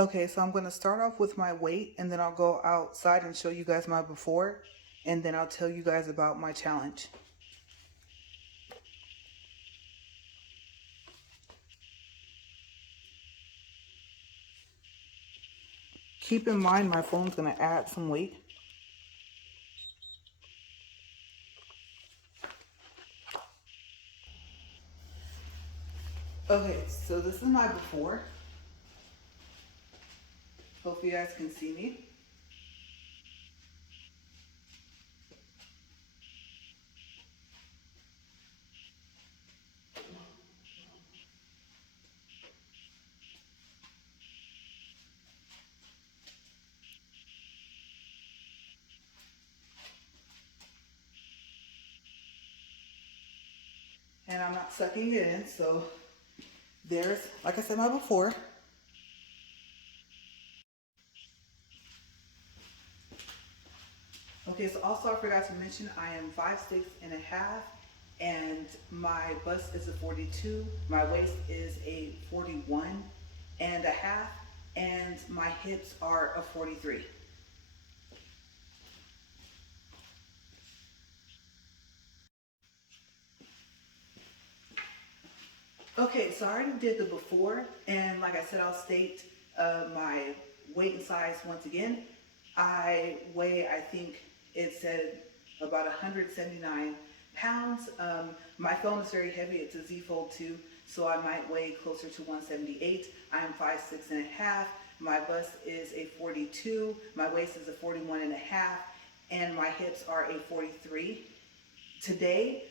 Okay, so I'm going to start off with my weight and then I'll go outside and show you guys my before and then I'll tell you guys about my challenge. Keep in mind my phone's going to add some weight. Okay, so this is my before. Hope you guys can see me. And I'm not sucking it in, so there's, like I said, my before. Okay, so also I forgot to mention I am 5'6.5" and my bust is a 42, my waist is a 41.5, and my hips are a 43. Okay, so I already did the before, and like I said, I'll state my weight and size once again. I weigh, I think it said about 179 pounds. My phone is very heavy, it's a Z Fold 2, so I might weigh closer to 178. I am 5'6.5". My bust is a 42, my waist is a 41.5, and my hips are a 43. Today,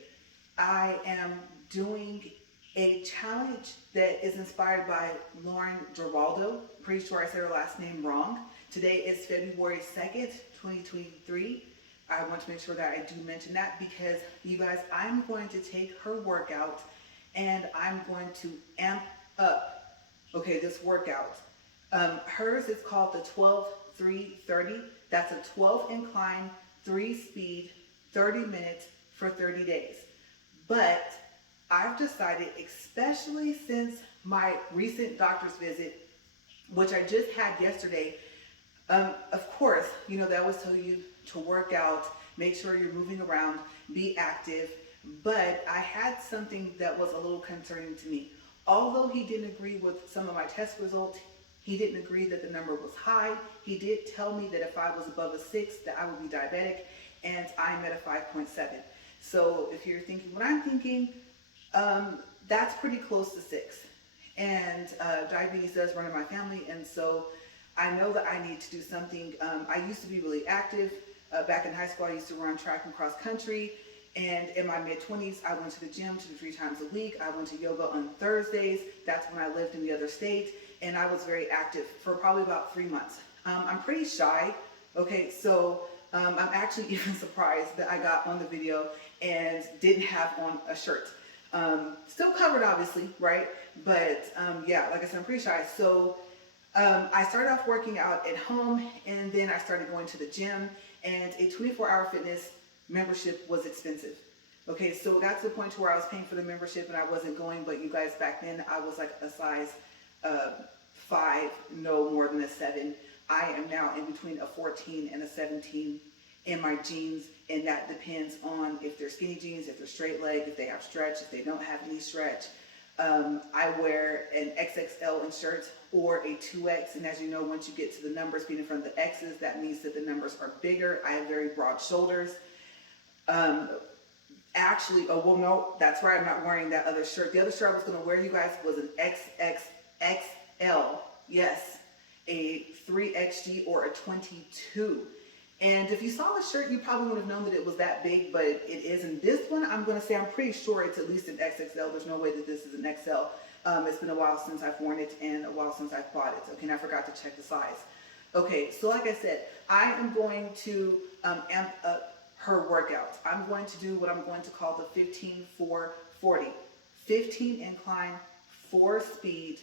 I am doing a challenge that is inspired by Lauren Giraldo. Pretty sure I said her last name wrong. Today is February 2nd, 2023. I want to make sure that I do mention that because you guys, I'm going to take her workout and I'm going to amp up, okay, this workout. Hers is called the 12-3-30. That's a 12 incline, 3 speed, 30 minutes for 30 days. But I've decided, especially since my recent doctor's visit, which I just had yesterday, of course, you know, they always tell you to work out, make sure you're moving around, be active, but I had something that was a little concerning to me. Although he didn't agree with some of my test results, he didn't agree that the number was high. He did tell me that if I was above a 6, that I would be diabetic, and I'm at a 5.7. So if you're thinking what I'm thinking, that's pretty close to 6. And diabetes does run in my family, and so I know that I need to do something. I used to be really active. Back in high school, I used to run track and cross country. And in my mid-20s, I went to the gym 2 to 3 times a week. I went to yoga on Thursdays. That's when I lived in the other state. And I was very active for probably about 3 months. I'm pretty shy. Okay, so I'm actually even surprised that I got on the video and didn't have on a shirt. Still covered, obviously, right? But yeah, like I said, I'm pretty shy. So I started off working out at home, and then I started going to the gym, and a 24-hour fitness membership was expensive. Okay, so that's the point to where I was paying for the membership and I wasn't going, but you guys, back then I was like a size 5, no more than a 7. I am now in between a 14 and a 17 in my jeans, and that depends on if they're skinny jeans, if they're straight leg, if they have stretch, if they don't have any stretch. I wear an XXL in shirts or a 2X, and as you know, once you get to the numbers being in front of the X's, that means that the numbers are bigger. I have very broad shoulders. Actually, oh well, no, that's right, I'm not wearing that other shirt. The other shirt I was going to wear, you guys, was an XXXL. Yes, a 3XG or a 22. And if you saw the shirt, you probably would have known that it was that big, but it isn't. This one, I'm going to say, I'm pretty sure it's at least an XXL. There's no way that this is an XL. It's been a while since I've worn it and a while since I've bought it. Okay, and I forgot to check the size. Okay, so like I said, I am going to amp up her workout. I'm going to do what I'm going to call the 15-4-40. 15 incline, 4 speed,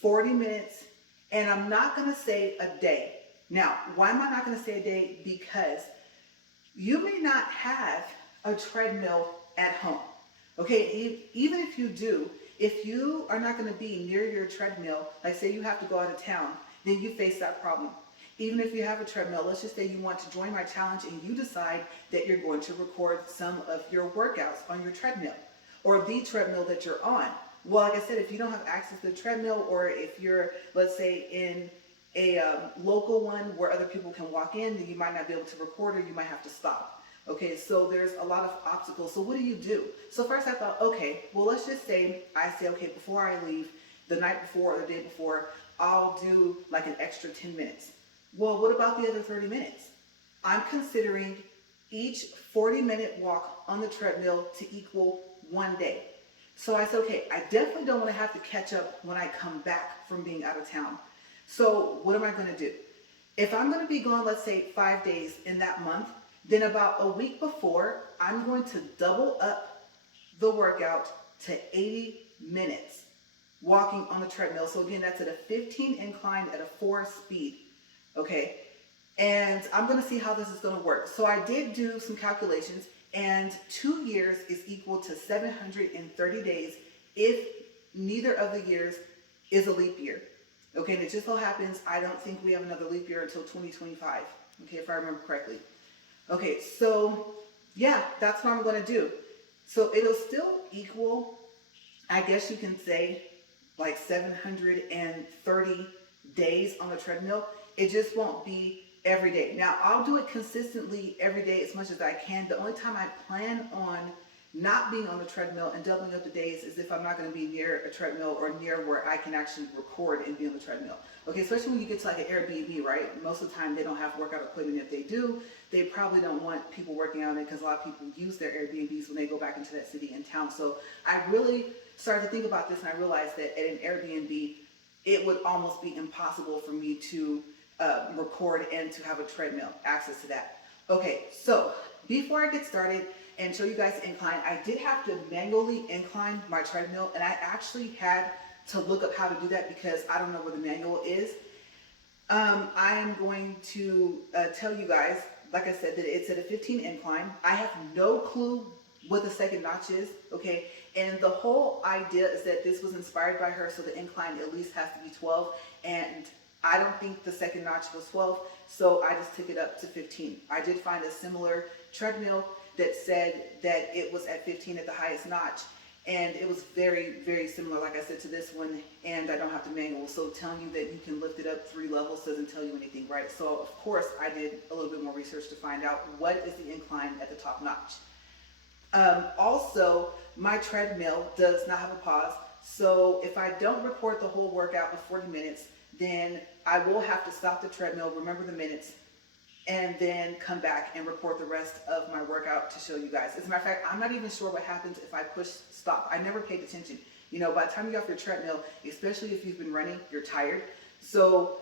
40 minutes, and I'm not going to say a day. Now, why am I not going to say a day? Because you may not have a treadmill at home. Okay, even if you do, If you are not going to be near your treadmill, like say you have to go out of town, then you face that problem. Even if you have a treadmill, let's just say you want to join my challenge and you decide that you're going to record some of your workouts on your treadmill or the treadmill that you're on. Well, like I said, if you don't have access to the treadmill, or if you're, let's say, in a local one where other people can walk in, then you might not be able to record, or you might have to stop. Okay, so there's a lot of obstacles. So what do you do? So first I thought, okay, well, let's just say I say, okay, before I leave, the night before or the day before, I'll do like an extra 10 minutes. Well, what about the other 30 minutes? I'm considering each 40-minute walk on the treadmill to equal 1 day. So I said, okay, I definitely don't want to have to catch up when I come back from being out of town. So what am I going to do? If I'm going to be gone, let's say 5 days in that month, then about a week before, I'm going to double up the workout to 80 minutes walking on the treadmill. So again, that's at a 15 incline at a 4 speed. Okay. And I'm going to see how this is going to work. So I did do some calculations, and 2 years is equal to 730 days if neither of the years is a leap year. Okay, and it just so happens I don't think we have another leap year until 2025. Okay, if I remember correctly. Okay, so yeah, that's what I'm going to do. So it'll still equal, I guess you can say, like 730 days on the treadmill. It just won't be every day. Now, I'll do it consistently every day as much as I can. The only time I plan on not being on the treadmill and doubling up the days is if I'm not going to be near a treadmill or near where I can actually record and be on the treadmill. Okay, especially when you get to like an Airbnb, right? Most of the time they don't have workout equipment. If they do, they probably don't want people working on it, because a lot of people use their Airbnbs when they go back into that city and town. So I really started to think about this, and I realized that at an Airbnb, it would almost be impossible for me to record and to have a treadmill access to that. Okay, so before I get started and show you guys the incline, I did have to manually incline my treadmill, and I actually had to look up how to do that because I don't know where the manual is. I am going to tell you guys, like I said, that it's at a 15 incline. I have no clue what the second notch is, okay? And the whole idea is that this was inspired by her, so the incline at least has to be 12, and I don't think the second notch was 12, so I just took it up to 15. I did find a similar treadmill that said that it was at 15 at the highest notch, and it was very, very similar, like I said, to this one, and I don't have to manual. So telling you that you can lift it up 3 levels doesn't tell you anything, right? So of course I did a little bit more research to find out what is the incline at the top notch. Also, my treadmill does not have a pause, so if I don't record the whole workout of 40 minutes, then I will have to stop the treadmill, remember the minutes, and then come back and record the rest of my workout to show you guys. As a matter of fact, I'm not even sure what happens if I push stop. I never paid attention. You know, by the time you get off your treadmill, especially if you've been running, you're tired. So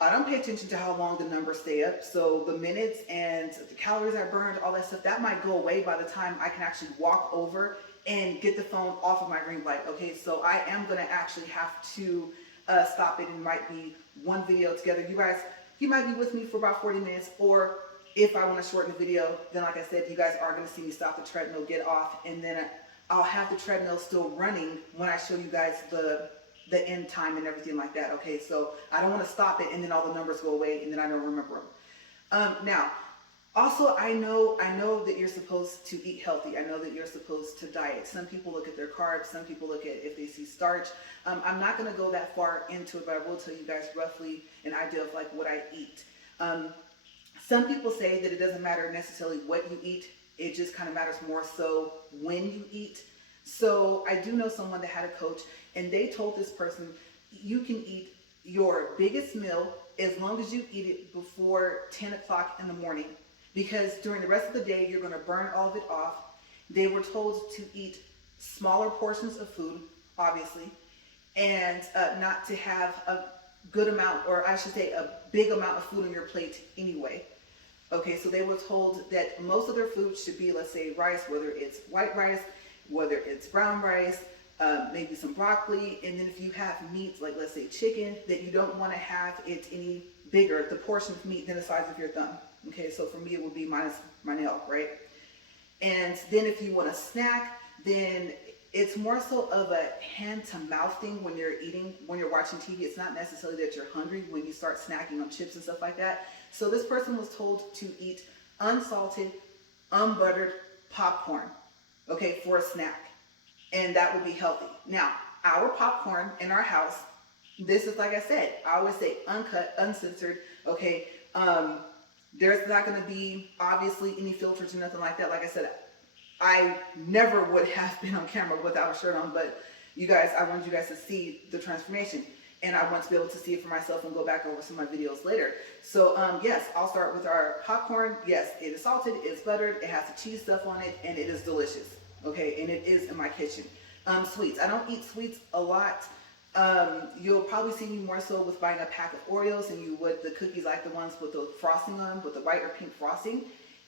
I don't pay attention to how long the numbers stay up. So the minutes and the calories I burned, all that stuff, that might go away by the time I can actually walk over and get the phone off of my ring light. Okay, so I am gonna actually have to stop it, and might be one video together. You guys, you might be with me for about 40 minutes, or if I want to shorten the video, then like I said, you guys are going to see me stop the treadmill, get off, and then I'll have the treadmill still running when I show you guys the end time and everything like that. Okay, so I don't want to stop it and then all the numbers go away and then I don't remember them. Now, also, I know that you're supposed to eat healthy. I know that you're supposed to diet. Some people look at their carbs. Some people look at if they see starch. I'm not going to go that far into it, but I will tell you guys roughly an idea of like what I eat. Some people say that it doesn't matter necessarily what you eat. It just kind of matters more so when you eat. So I do know someone that had a coach, and they told this person, you can eat your biggest meal as long as you eat it before 10 o'clock in the morning. Because during the rest of the day, you're going to burn all of it off. They were told to eat smaller portions of food, obviously, and not to have a good amount, or I should say a big amount of food on your plate anyway. Okay, so they were told that most of their food should be, let's say, rice, whether it's white rice, whether it's brown rice, maybe some broccoli, and then if you have meats, like let's say chicken, that you don't want to have it any bigger, the portion of meat, than the size of your thumb. Okay, so for me it would be minus my nail, right? And then if you want a snack, then it's more so of a hand to mouth thing when you're eating, when you're watching TV. It's not necessarily that you're hungry when you start snacking on chips and stuff like that. So this person was told to eat unsalted, unbuttered popcorn, okay, for a snack. And that would be healthy. Now, our popcorn in our house, this is, like I said, I always say uncut, uncensored, okay. There's not going to be obviously any filters or nothing like that. Like I said, I never would have been on camera without a shirt on, but you guys, I wanted you guys to see the transformation, and I want to be able to see it for myself and go back over some of my videos later. So yes, I'll start with our popcorn. Yes, it is salted, it's buttered, it has the cheese stuff on it, and it is delicious. Okay, and it is in my kitchen. Sweets, I don't eat sweets a lot. You'll probably see me more so with buying a pack of Oreos than you would the cookies, like the ones with the frosting on them, with the white or pink frosting.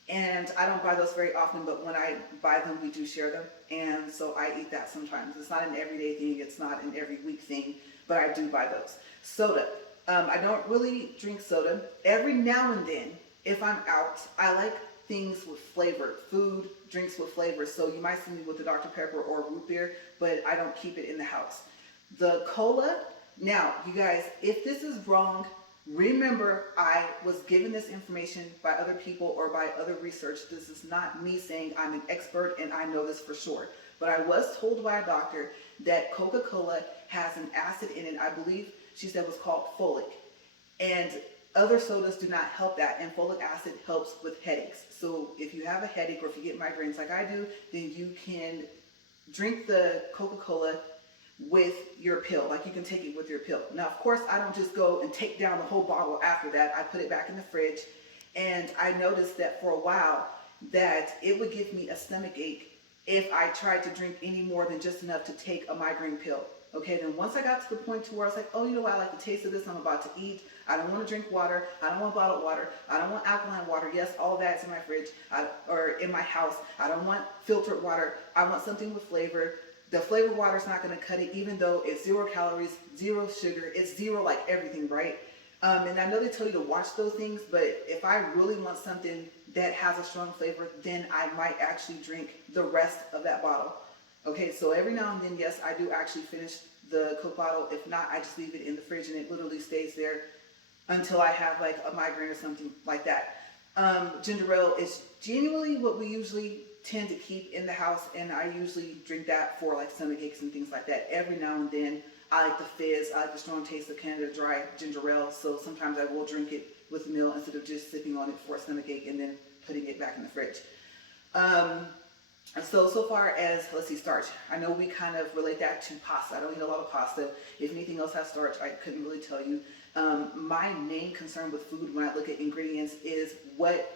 And I don't buy those very often, but when I buy them, we do share them. And so I eat that sometimes. It's not an everyday thing. It's not an every week thing, but I do buy those. Soda. I don't really drink soda. Every now and then, if I'm out, I like things with flavor, food, drinks with flavor. So you might see me with the Dr. Pepper or root beer, but I don't keep it in the house. The cola, now, you guys, if this is wrong, remember, I was given this information by other people or by other research. This is not me saying I'm an expert and I know this for sure. But I was told by a doctor that Coca-Cola has an acid in it, I believe she said was called folic. And other sodas do not help that, and folic acid helps with headaches. So if you have a headache or if you get migraines like I do, then you can drink the Coca-Cola with your pill. Like, you can take it with your pill. Now, of course, I don't just go and take down the whole bottle after that. I put it back in the fridge, and I noticed that for a while that it would give me a stomach ache if I tried to drink any more than just enough to take a migraine pill. Okay, then once I got to the point to where I was like, oh, you know what, I like the taste of this, I'm about to eat. I don't want to drink water. I don't want bottled water. I don't want alkaline water. Yes, all of that's in my fridge or in my house. I don't want filtered water. I want something with flavor. The flavored water is not going to cut it, even though it's 0 calories, 0 sugar. It's 0 like everything, right? And I know they tell you to watch those things, but if I really want something that has a strong flavor, then I might actually drink the rest of that bottle. Okay, so every now and then, yes, I do actually finish the Coke bottle. If not, I just leave it in the fridge and it literally stays there until I have like a migraine or something like that. Ginger ale is genuinely what we usually tend to keep in the house, and I usually drink that for like stomach aches and things like that. Every now and then, I like the fizz, I like the strong taste of Canada Dry ginger ale, so sometimes I will drink it with a meal instead of just sipping on it for a stomach ache and then putting it back in the fridge. So far as, let's see, starch. I know we kind of relate that to pasta. I don't eat a lot of pasta. If anything else has starch, I couldn't really tell you. My main concern with food when I look at ingredients is what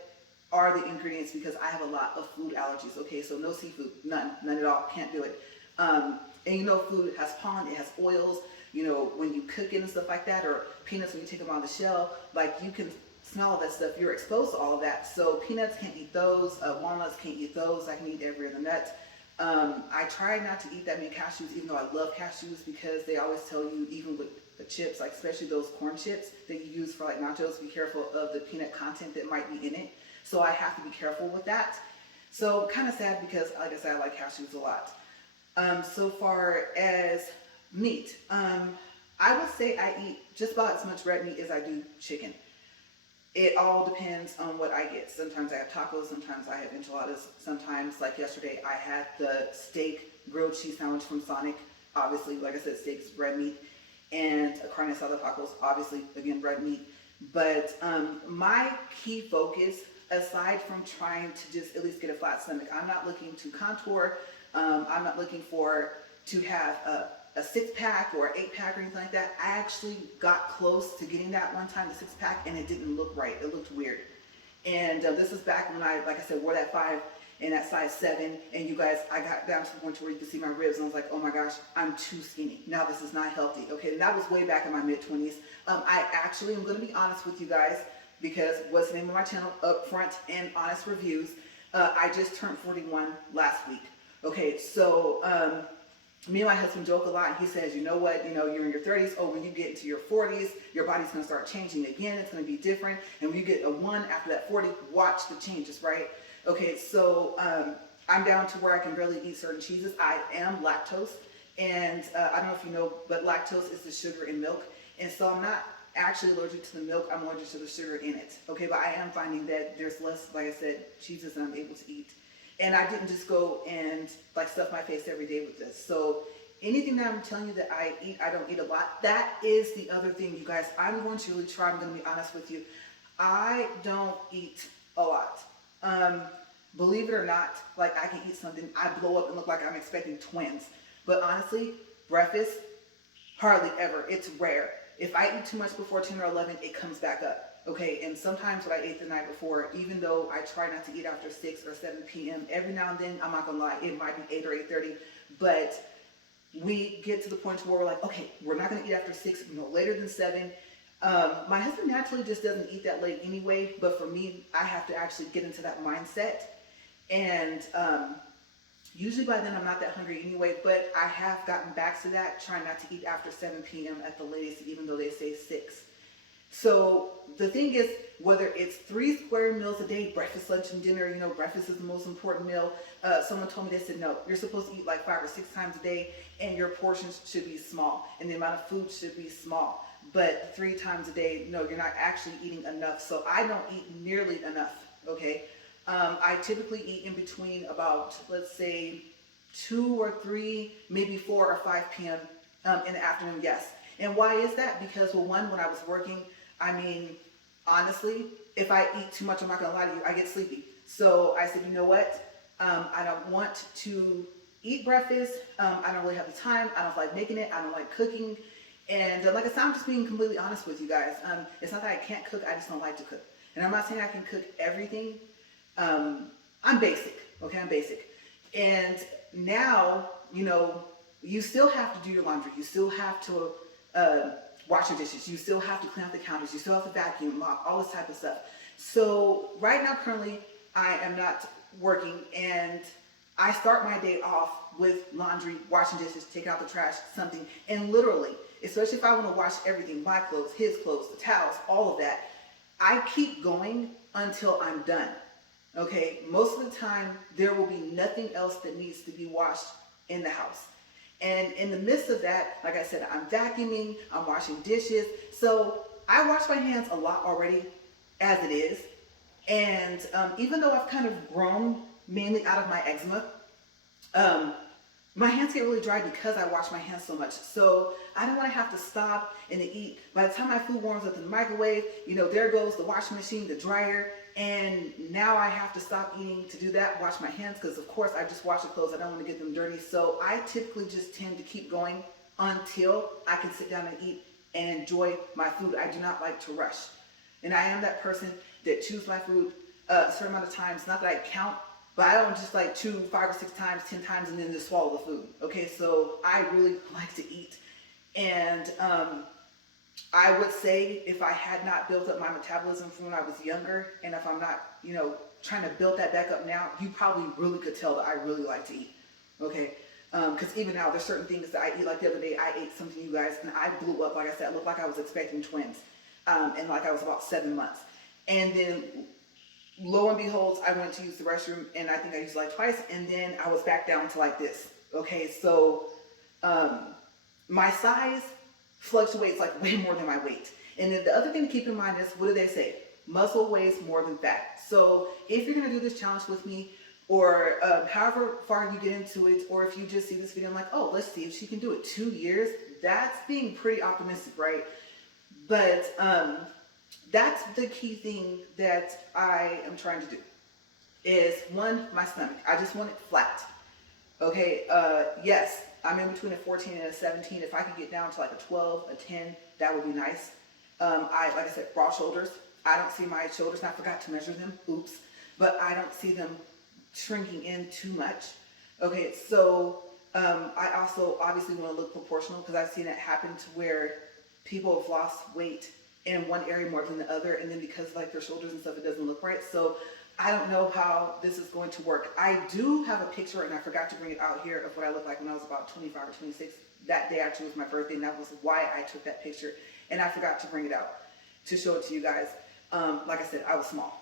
are the ingredients, because I have a lot of food allergies. Okay, so no seafood, none at all, can't do it. And you know, food has pollen, it has oils, you know, when you cook it and stuff like that, or peanuts when you take them on the shell, like you can smell all that stuff, you're exposed to all of that. So peanuts, can't eat those, walnuts, can't eat those, I can eat every other nut. I try not to eat that many cashews, even though I love cashews, because they always tell you, even with the chips, like especially those corn chips that you use for like nachos, be careful of the peanut content that might be in it. So I have to be careful with that. So kind of sad, because like I said, I like cashews a lot. So far as meat, I would say I eat just about as much red meat as I do chicken. It all depends on what I get. Sometimes I have tacos, sometimes I have enchiladas, sometimes, like yesterday, I had the steak grilled cheese sandwich from Sonic. Obviously, like I said, steak is red meat. And carne asada tacos, obviously, again, red meat. But my key focus, aside from trying to just at least get a flat stomach, I'm not looking to contour. I'm not looking to have a 6-pack or 8-pack or anything like that. I actually got close to getting that one time, the 6-pack, and it didn't look right. It looked weird. And this is back when I, like I said, wore that 5 and that size 7. And you guys, I got down to the point where you could see my ribs, and I was like, oh my gosh, I'm too skinny. Now this is not healthy. Okay, and that was way back in my mid-20s. I actually am going to be honest with you guys, because what's the name of my channel? Upfront and Honest Reviews. I just turned 41 last week. Okay, so me and my husband joke a lot, and he says, you know what, you know, you're in your 30s, oh, when you get into your 40s, your body's going to start changing again, it's going to be different, and when you get a 1 after that 40, watch the changes, right? Okay, so I'm down to where I can barely eat certain cheeses. I am lactose, and I don't know if you know, but lactose is the sugar in milk. And so I'm not actually allergic to the milk, I'm allergic to the sugar in it. Okay, but I am finding that there's less, like I said, cheeses that I'm able to eat. And I didn't just go and like stuff my face every day with this. So anything that I'm telling you that I eat, I don't eat a lot. That is the other thing, you guys. I'm going to really try, I'm going to be honest with you. I don't eat a lot. Believe it or not, like I can eat something, I blow up and look like I'm expecting twins. But honestly, breakfast, hardly ever. It's rare. If I eat too much before 10 or 11, it comes back up. Okay, and sometimes what I ate the night before, even though I try not to eat after 6 or 7 p.m., every now and then, I'm not gonna lie, it might be 8 or 8:30, but we get to the point where we're like, okay, we're not gonna eat after 6, no later than 7. My husband naturally just doesn't eat that late anyway, but for me, I have to actually get into that mindset. And usually by then I'm not that hungry anyway, but I have gotten back to that, trying not to eat after 7 p.m. at the latest, even though they say 6. So the thing is, whether it's 3 square meals a day, breakfast, lunch, and dinner, you know, breakfast is the most important meal. Someone told me, they said, no, you're supposed to eat like 5 or 6 times a day, and your portions should be small, and the amount of food should be small. But 3 times a day, no, you're not actually eating enough. So I don't eat nearly enough, okay? I typically eat in between about, let's say, 2 or 3, maybe 4 or 5 p.m. In the afternoon, yes. And why is that? Because, well, one, when I was working, I mean, honestly, if I eat too much, I'm not going to lie to you, I get sleepy. So I said, you know what? I don't want to eat breakfast. I don't really have the time. I don't like making it. I don't like cooking. And like I said, I'm just being completely honest with you guys. It's not that I can't cook. I just don't like to cook. And I'm not saying I can cook everything. I'm basic. Okay, I'm basic. And now, you know, you still have to do your laundry. You still have to wash your dishes. You still have to clean out the counters. You still have to vacuum, mop, all this type of stuff. So right now, currently, I am not working, and I start my day off with laundry, washing dishes, taking out the trash, something. And literally, especially if I want to wash everything, my clothes, his clothes, the towels, all of that, I keep going until I'm done. Okay, most of the time, there will be nothing else that needs to be washed in the house. And in the midst of that, like I said, I'm vacuuming, I'm washing dishes. So I wash my hands a lot already as it is. And even though I've kind of grown mainly out of my eczema, my hands get really dry because I wash my hands so much. So I don't want to have to stop and to eat. By the time my food warms up in the microwave, you know, there goes the washing machine, the dryer, and now I have to stop eating to do that, wash my hands, because of course I just wash the clothes. I don't want to get them dirty. So I typically just tend to keep going until I can sit down and eat and enjoy my food. I do not like to rush. And I am that person that chews my food a certain amount of times. Not that I count, but I don't just like chew 5 or 6 times, 10 times, and then just swallow the food. Okay, so I really like to eat. And I would say if I had not built up my metabolism from when I was younger, and if I'm not, you know, trying to build that back up now, you probably really could tell that I really like to eat. Okay, because even now there's certain things that I eat. Like the other day, I ate something, you guys, and I blew up. Like I said, I looked like I was expecting twins, and like I was about 7 months. And then lo and behold, I went to use the restroom, and I think I used it like twice, and then I was back down to like this. Okay, so my size fluctuates like way more than my weight. And then the other thing to keep in mind is, what do they say? Muscle weighs more than fat. So if you're gonna do this challenge with me, or however far you get into it, or if you just see this video and like, oh, let's see if she can do it. 2 years, that's being pretty optimistic, right? But that's the key thing that I am trying to do, is one, my stomach. I just want it flat. Okay, yes, I'm in between a 14 and a 17. If I could get down to like a 12, a 10, that would be nice. Like I said, broad shoulders. I don't see my shoulders, and I forgot to measure them, oops, but I don't see them shrinking in too much. Okay, so I also obviously want to look proportional, because I've seen it happen to where people have lost weight in one area more than the other, and then because like their shoulders and stuff, it doesn't look right. So I don't know how this is going to work. I do have a picture, and I forgot to bring it out here, of what I looked like when I was about 25 or 26. That day actually was my birthday, and that was why I took that picture, and I forgot to bring it out to show it to you guys. Like I said, I was small.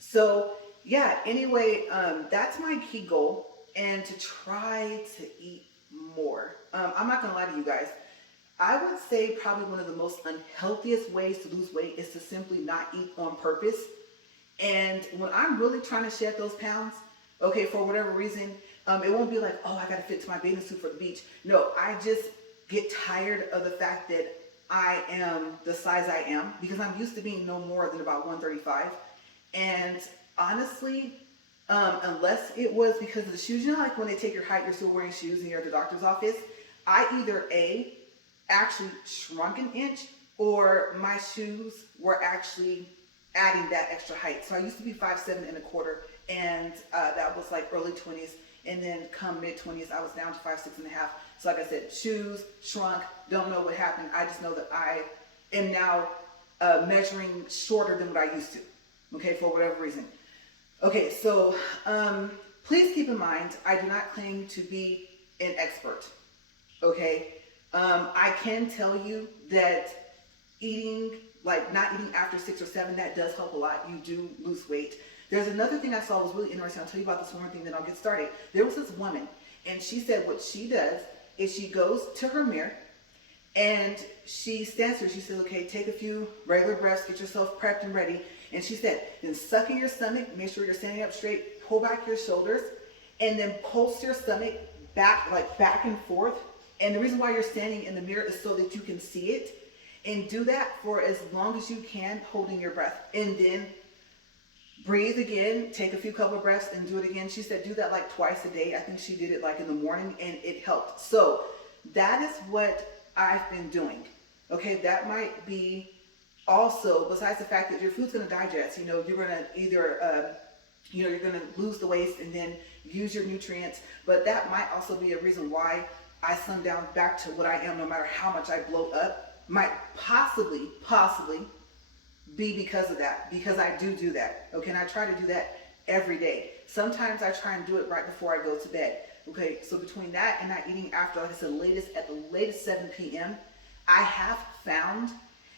So yeah, anyway, that's my key goal, and to try to eat more. I'm not gonna lie to you guys. I would say probably one of the most unhealthiest ways to lose weight is to simply not eat on purpose. And when I'm really trying to shed those pounds, okay, for whatever reason, it won't be like, oh, I gotta fit to my bathing suit for the beach. No, I just get tired of the fact that I am the size I am because I'm used to being no more than about 135. And honestly, unless it was because of the shoes, you know, like when they take your height, you're still wearing shoes and you're at the doctor's office. I either actually shrunk an inch, or my shoes were actually adding that extra height. So I used to be 5'7.25", and that was like early 20s. And then come mid 20s, I was down to 5'6.5". So like I said, shoes shrunk. Don't know what happened. I just know that I am now measuring shorter than what I used to. Okay, for whatever reason. Okay, so please keep in mind, I do not claim to be an expert. Okay, I can tell you that eating, like not eating after 6 or 7, that does help a lot. You do lose weight. There's another thing I saw was really interesting. I'll tell you about this one thing, then I'll get started. There was this woman, and she said what she does is she goes to her mirror and she stands there. She says, okay, take a few regular breaths, get yourself prepped and ready. And she said, then suck in your stomach, make sure you're standing up straight, pull back your shoulders, and then pulse your stomach back, like back and forth. And the reason why you're standing in the mirror is so that you can see it. And do that for as long as you can, holding your breath. And then breathe again, take a few couple of breaths and do it again. She said do that like twice a day. I think she did it like in the morning and it helped. So that is what I've been doing. Okay, that might be also, besides the fact that your food's going to digest, you know, you're going to either, you're going to lose the waste and then use your nutrients. But that might also be a reason why I slim down back to what I am, no matter how much I blow up. Might possibly be because of that, because I do that. Okay, and I try to do that every day. Sometimes I try and do it right before I go to bed. Okay, so between that and not eating after, like I said, at the latest 7 p.m., I have found,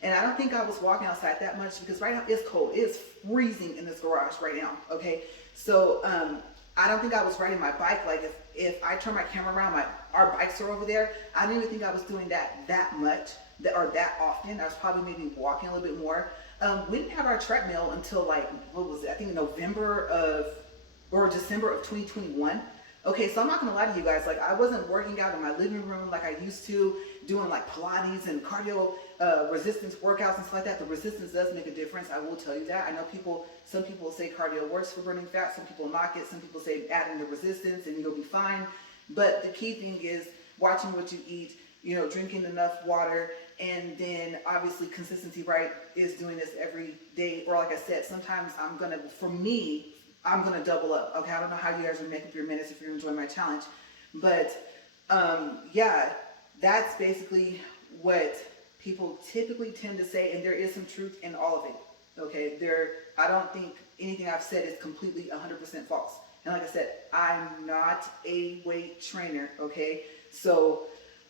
and I don't think I was walking outside that much because right now it's cold. It's freezing in this garage right now. Okay, so I don't think I was riding my bike. Like if I turn my camera around, our bikes are over there. I don't even think I was doing that much or that often. I was probably maybe walking a little bit more. We didn't have our treadmill until like, what was it? I think December of 2021. Okay, so I'm not gonna lie to you guys, like I wasn't working out in my living room like I used to, doing like Pilates and cardio resistance workouts and stuff like that. The resistance does make a difference, I will tell you that. I know some people say cardio works for burning fat, some people knock it, some people say add in the resistance and you'll be fine. But the key thing is watching what you eat, you know, drinking enough water, and then obviously consistency, right, is doing this every day. Or like I said, sometimes I'm gonna double up. Okay, I don't know how you guys are making up your minutes if you're enjoying my challenge. But yeah, that's basically what people typically tend to say, and there is some truth in all of it. Okay, I don't think anything I've said is completely 100% false. And like I said, I'm not a weight trainer, okay? So,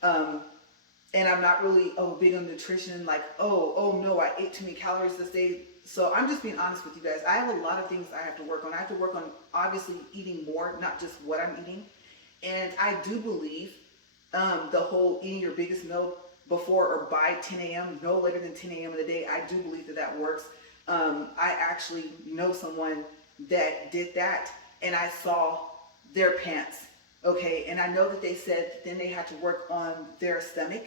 and I'm not really big on nutrition, like, oh no, I ate too many calories this day. So I'm just being honest with you guys. I have a lot of things I have to work on. I have to work on obviously eating more, not just what I'm eating. And I do believe the whole eating your biggest meal before or by 10 a.m., no later than 10 a.m. in the day, I do believe that works. I actually know someone that did that, and I saw their pants, okay? And I know that they said then they had to work on their stomach,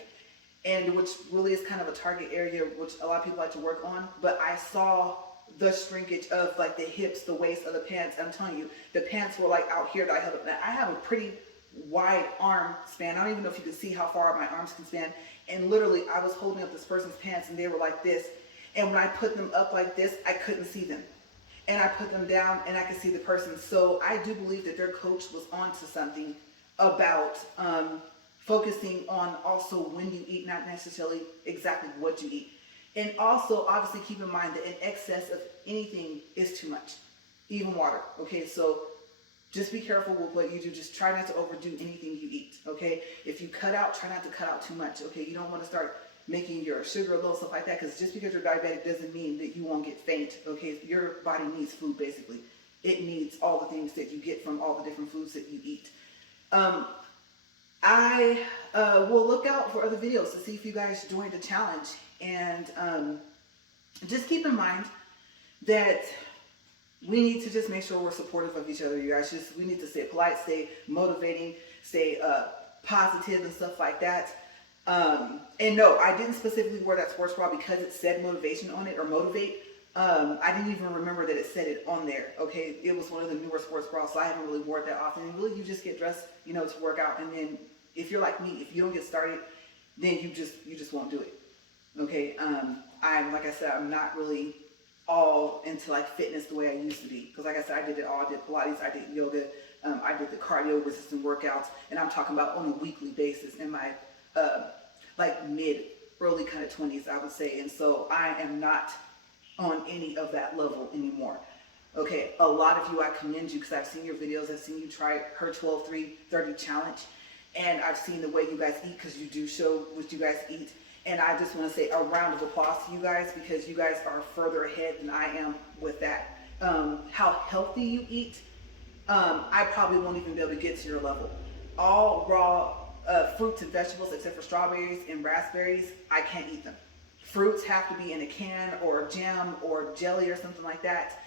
and which really is kind of a target area which a lot of people like to work on. But I saw the shrinkage of like the hips, the waist of the pants. I'm telling you, the pants were like out here that I held up. Now, I have a pretty wide arm span. I don't even know if you can see how far my arms can span. And literally, I was holding up this person's pants and they were like this. And when I put them up like this, I couldn't see them. And I put them down and I could see the person. So I do believe that their coach was onto something about focusing on also when you eat, not necessarily exactly what you eat. And also, obviously, keep in mind that an excess of anything is too much, even water. Okay, so just be careful with what you do. Just try not to overdo anything you eat. Okay, if you cut out, try not to cut out too much. Okay, you don't want to start making your sugar low, stuff like that, because just because you're diabetic doesn't mean that you won't get faint. Okay, your body needs food basically. it needs all the things that you get from all the different foods that you eat. I will look out for other videos to see if you guys joined the challenge. And just keep in mind that we need to just make sure we're supportive of each other, you guys. We need to stay polite, stay motivating, stay positive and stuff like that. And no, I didn't specifically wear that sports bra because it said motivation on it, or motivate. I didn't even remember that it said it on there. Okay, it was one of the newer sports bras, so I haven't really worn it that often. And really, you just get dressed, you know, to work out. And then if you're like me, if you don't get started, then you just won't do it. Okay, I'm, like I said, I'm not really all into like fitness the way I used to be. Because like I said, I did it all. I did Pilates, I did yoga, I did the cardio resistant workouts, and I'm talking about on a weekly basis in my like early kind of 20s, I would say. And so I am not on any of that level anymore. Okay, a lot of you, I commend you because I've seen your videos. I've seen you try her 12-3-30 challenge, and I've seen the way you guys eat, because you do show what you guys eat. And I just want to say a round of applause to you guys, because you guys are further ahead than I am with that. How healthy you eat, I probably won't even be able to get to your level. All raw fruits and vegetables, except for strawberries and raspberries, I can't eat them. Fruits have to be in a can or jam or jelly or something like that.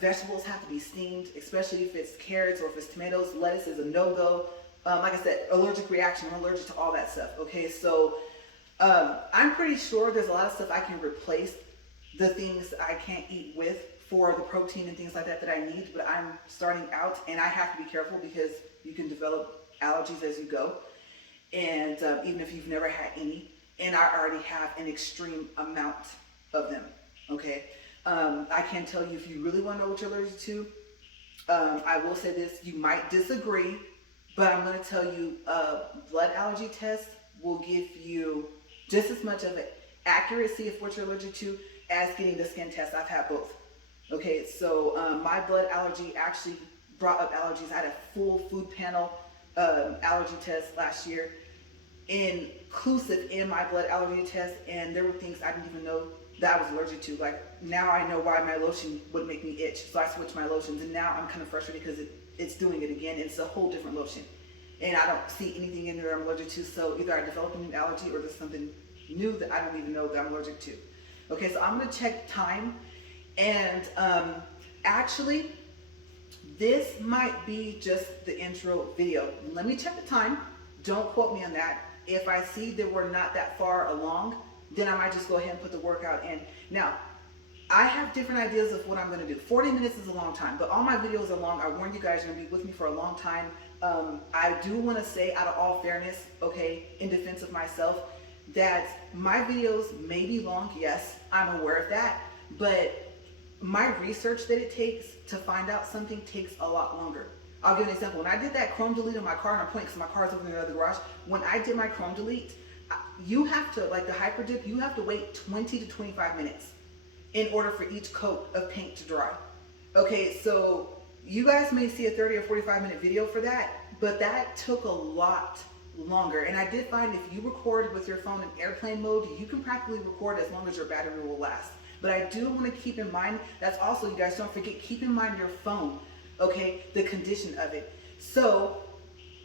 Vegetables have to be steamed, especially if it's carrots or if it's tomatoes. Lettuce is a no-go. Like I said, allergic reaction. I'm allergic to all that stuff. Okay, so I'm pretty sure there's a lot of stuff I can replace the things I can't eat with for the protein and things like that I need. But I'm starting out, and I have to be careful because you can develop allergies as you go. And even if you've never had any, and I already have an extreme amount of them. Okay, I can tell you, if you really want to know what you're allergic to, I will say this: you might disagree, but I'm going to tell you, blood allergy test will give you just as much of an accuracy of what you're allergic to as getting the skin test. I've had both. Okay, so my blood allergy actually brought up allergies. I had a full food panel allergy test last year, inclusive in my blood allergy test, and there were things I didn't even know that I was allergic to. Like, now I know why my lotion would make me itch, so I switched my lotions, and now I'm kind of frustrated because it's doing it again. It's a whole different lotion, and I don't see anything in there I'm allergic to. So either I developed a new allergy, or there's something new that I don't even know that I'm allergic to. Okay, so I'm gonna check time, and actually, this might be just the intro video. Let me check the time. Don't quote me on that. If I see that we're not that far along, then I might just go ahead and put the workout in. Now, I have different ideas of what I'm going to do. 40 minutes is a long time, but all my videos are long. I warned you guys, you're going to be with me for a long time. I do want to say, out of all fairness, okay, in defense of myself, that my videos may be long. Yes, I'm aware of that, but my research that it takes to find out something takes a lot longer. I'll give an example. When I did that Chrome delete on my car, and I'm pointing because my car's over in the other garage. When I did my Chrome delete, you have to, like the hyper dip, you have to wait 20 to 25 minutes in order for each coat of paint to dry. Okay, so you guys may see a 30 or 45 minute video for that, but that took a lot longer. And I did find if you record with your phone in airplane mode, you can practically record as long as your battery will last. But I do want to keep in mind, that's also, you guys don't forget, keep in mind your phone, okay, the condition of it. So,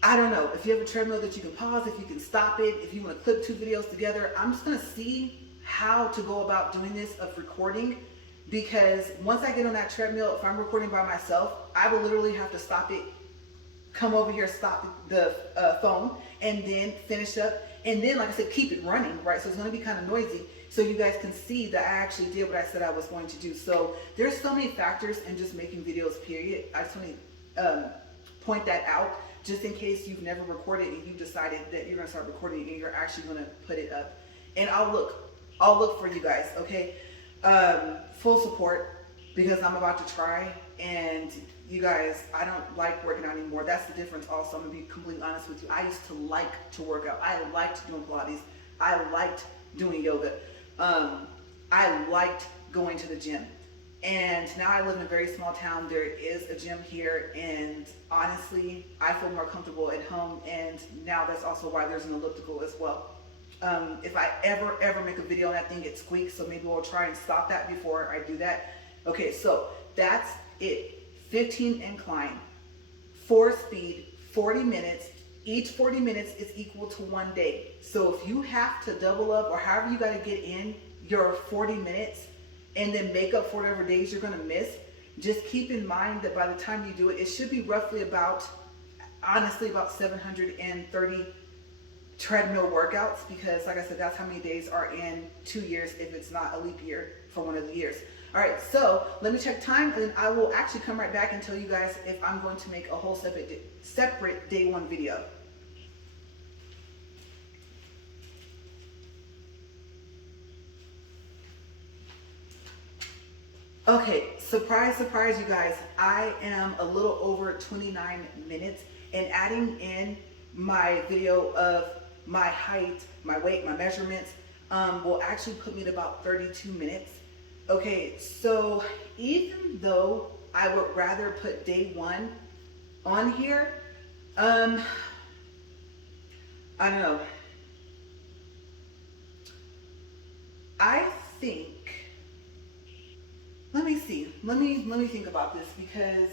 I don't know, if you have a treadmill that you can pause, if you can stop it, if you want to clip two videos together, I'm just going to see how to go about doing this of recording, because once I get on that treadmill, if I'm recording by myself, I will literally have to stop it, come over here, stop the phone, and then finish up, and then, like I said, keep it running, right? So it's going to be kind of noisy, so you guys can see that I actually did what I said I was going to do. So there's so many factors in just making videos, period. I just want to point that out, just in case you've never recorded and you decided that you're going to start recording and you're actually going to put it up. And I'll look for you guys, okay? Full support, because I'm about to try, and you guys, I don't like working out anymore. That's the difference also. I'm going to be completely honest with you. I used to like to work out. I liked doing Pilates. I liked doing yoga. I liked going to the gym. And now I live in a very small town. There is a gym here, and honestly, I feel more comfortable at home, and now that's also why there's an elliptical as well. If I ever make a video on that thing, it squeaks, so maybe we'll try and stop that before I do that. Okay, so that's it 15 incline, 4 speed, 40 minutes. Each 40 minutes is equal to 1 day. So if you have to double up or however you got to get in your 40 minutes and then make up for whatever days you're going to miss, just keep in mind that by the time you do it, it should be roughly about, honestly, about 730 treadmill workouts, because like I said, that's how many days are in 2 years if it's not a leap year for one of the years. All right, so let me check time, and then I will actually come right back and tell you guys if I'm going to make a whole separate day one video. Okay, surprise, surprise, you guys. I am a little over 29 minutes, and adding in my video of my height, my weight, my measurements, will actually put me at about 32 minutes. Okay, so even though I would rather put day one on here, I don't know. I think, let me see. Let me think about this, because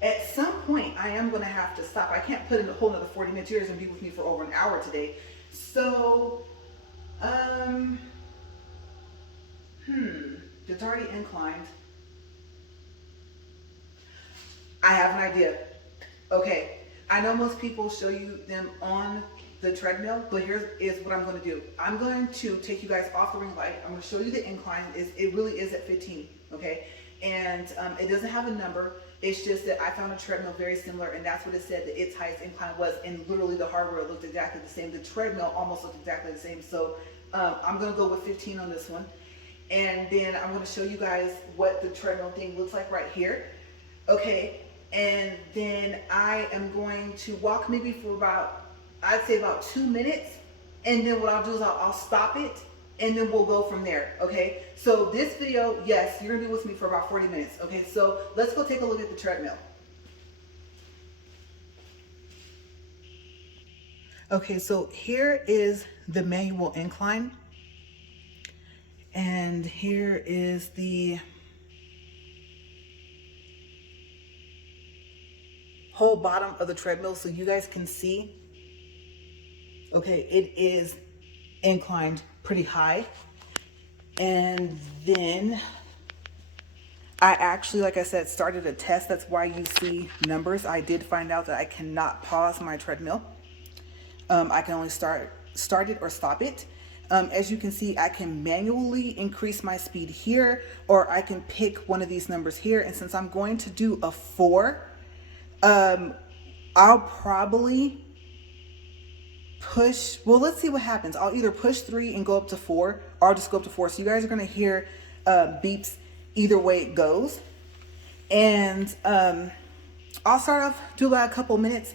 at some point I am going to have to stop. I can't put in a whole nother 40 minutes. You're going to be with me for over an hour today. So, it's already inclined. I have an idea. Okay, I know most people show you them on the treadmill, but here's what I'm going to do. I'm going to take you guys off the ring light. I'm going to show you the incline. It really is at 15, okay? And it doesn't have a number. It's just that I found a treadmill very similar, and that's what it said that its highest incline was, and literally the hardware looked exactly the same. The treadmill almost looked exactly the same. So I'm going to go with 15 on this one. And then I'm going to show you guys what the treadmill thing looks like right here. Okay, and then I am going to walk maybe for about, I'd say about 2 minutes. And then what I'll do is I'll stop it, and then we'll go from there. Okay, so this video, yes, you're gonna be with me for about 40 minutes. Okay, so let's go take a look at the treadmill. Okay, so here is the manual incline, and here is the whole bottom of the treadmill, so you guys can see. Okay, it is inclined pretty high. And then I actually, like I said, started a test. That's why you see numbers. I did find out that I cannot pause my treadmill. I can only start it or stop it. As you can see, I can manually increase my speed here, or I can pick one of these numbers here. And since I'm going to do a 4, I'll probably push, well, let's see what happens. I'll either push 3 and go up to 4, or I'll just go up to 4. So you guys are going to hear beeps either way it goes. And I'll start off, do about a couple minutes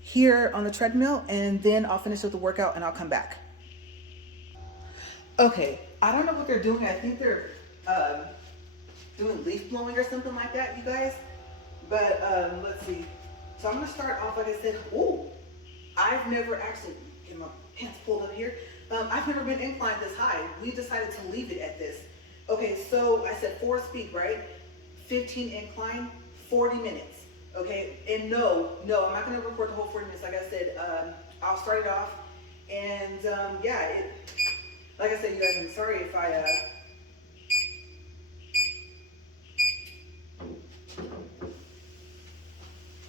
here on the treadmill, and then I'll finish up the workout and I'll come back. Okay, I don't know what they're doing. I think they're doing leaf blowing or something like that, you guys. But let's see. So I'm going to start off, like I said, I've never actually, get my pants pulled up here. I've never been inclined this high. We decided to leave it at this. Okay, so I said 4 speed, right? 15 incline, 40 minutes. Okay, and no, I'm not going to record the whole 40 minutes. Like I said, I'll start it off. And yeah, like I said, you guys, I'm sorry if I,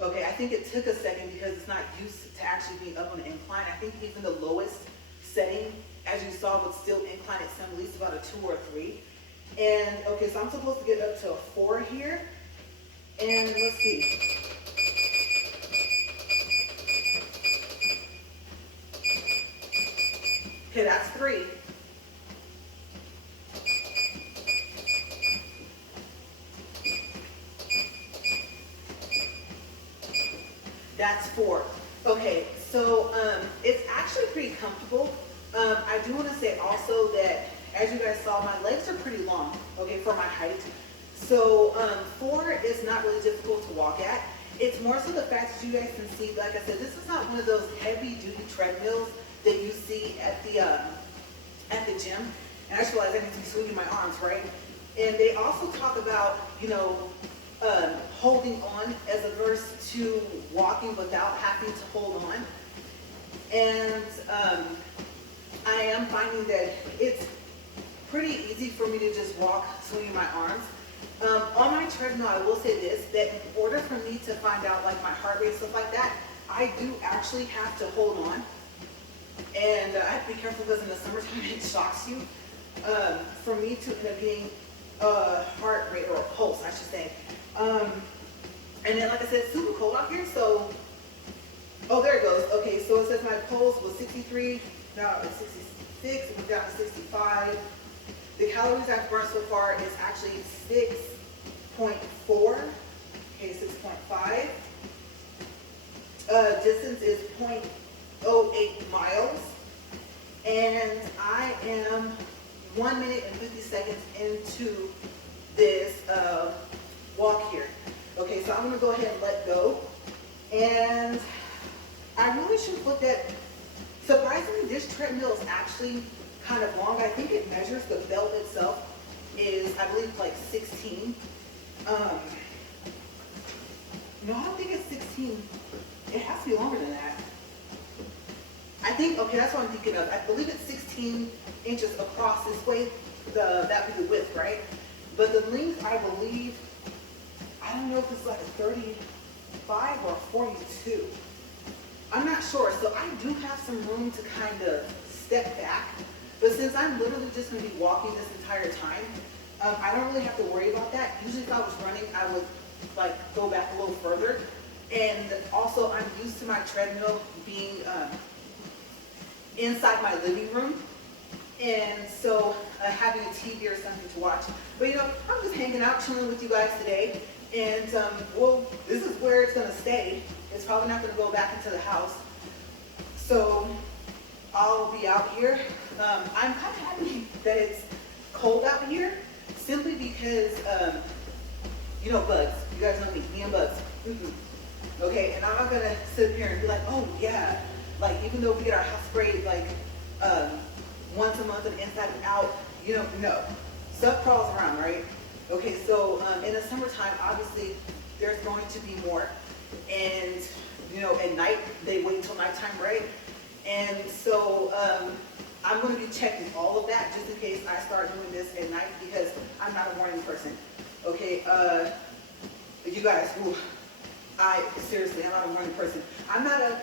okay, I think it took a second because it's not used to actually being up on an incline. I think even the lowest setting, as you saw, would still incline at some least about a 2 or a 3. And okay, so I'm supposed to get up to a 4 here. And let's see. Okay, that's 3. That's 4. Okay, so it's actually pretty comfortable. I do want to say also that, as you guys saw, my legs are pretty long, okay, for my height. So 4 is not really difficult to walk at. It's more so the fact that you guys can see, like I said, this is not one of those heavy-duty treadmills that you see at the gym. And I just realized I need to be swinging my arms, right? And they also talk about, you know, holding on as opposed to walking without having to hold on. And I am finding that it's pretty easy for me to just walk swinging my arms. On my treadmill, I will say this, that in order for me to find out like my heart rate, stuff like that, I do actually have to hold on. And I have to be careful because in the summertime it shocks you. For me to end up getting a heart rate or a pulse, I should say. And then like I said, it's super cold out here, so, oh, there it goes. Okay, so it says my pulse was 63, now it's 66, it went down to 65. The calories I've burned so far is actually 6.4, okay, 6.5. Distance is 0.08 miles. And I am 1 minute and 50 seconds into this walk here. Okay, so I'm gonna go ahead and let go. And I really should have looked at, surprisingly, this treadmill is actually kind of long. I think it measures, the belt itself is, I believe, like 16. No, I don't think it's 16. It has to be longer than that. I think, okay, that's what I'm thinking of. I believe it's 16 inches across this way. That would be the width, right? But the length, I believe, I don't know if it's like a 35 or 42. I'm not sure. So I do have some room to kind of step back. But since I'm literally just going to be walking this entire time, I don't really have to worry about that. Usually if I was running, I would like go back a little further. And also I'm used to my treadmill being inside my living room. And so having a TV or something to watch. But you know, I'm just hanging out, chilling with you guys today. And well, this is where it's going to stay. It's probably not going to go back into the house. So I'll be out here. I'm kind of happy that it's cold out here, simply because, you know, bugs. You guys know me and bugs. Okay, and I'm not gonna sit here and be like, oh yeah, like even though we get our house sprayed like once a month and inside and out, you know, no. Stuff crawls around, right? Okay, so in the summertime, obviously, there's going to be more. And, you know, at night, they wait until nighttime, right? And so I'm going to be checking all of that just in case I start doing this at night because I'm not a morning person. Okay, you guys, seriously, I'm not a morning person. I'm not a,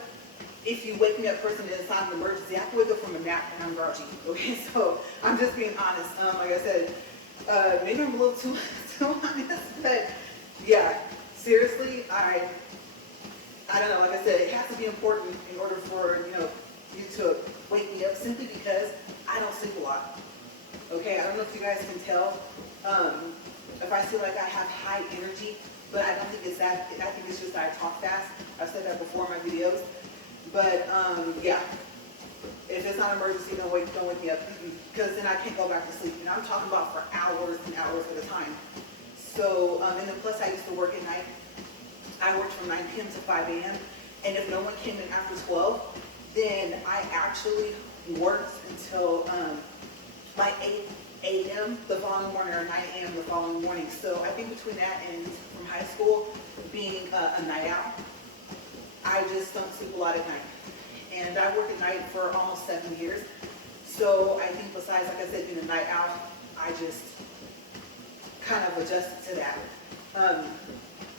if you wake me up person and it's not an emergency, I have to wake up from a nap and I'm grouchy. Okay, so I'm just being honest. Like I said, maybe I'm a little too honest, but yeah, seriously, I don't know, like I said, it has to be important in order for, you know, you to wake me up simply because I don't sleep a lot. Okay, I don't know if you guys can tell, if I feel like I have high energy, but I don't think it's that, I think it's just that I talk fast. I've said that before in my videos. But yeah, if it's not an emergency, don't wake me up, because then I can't go back to sleep. And I'm talking about for hours and hours at a time. So, and then plus I used to work at night. I worked from 9 p.m. to 5 a.m. And if no one came in after 12, then I actually worked until like 8 a.m. the following morning or 9 a.m. the following morning. So I think between that and from high school being a night owl, I just don't sleep a lot at night. And I work at night for almost 7 years. So I think besides, like I said, being a night owl, I just kind of adjusted to that.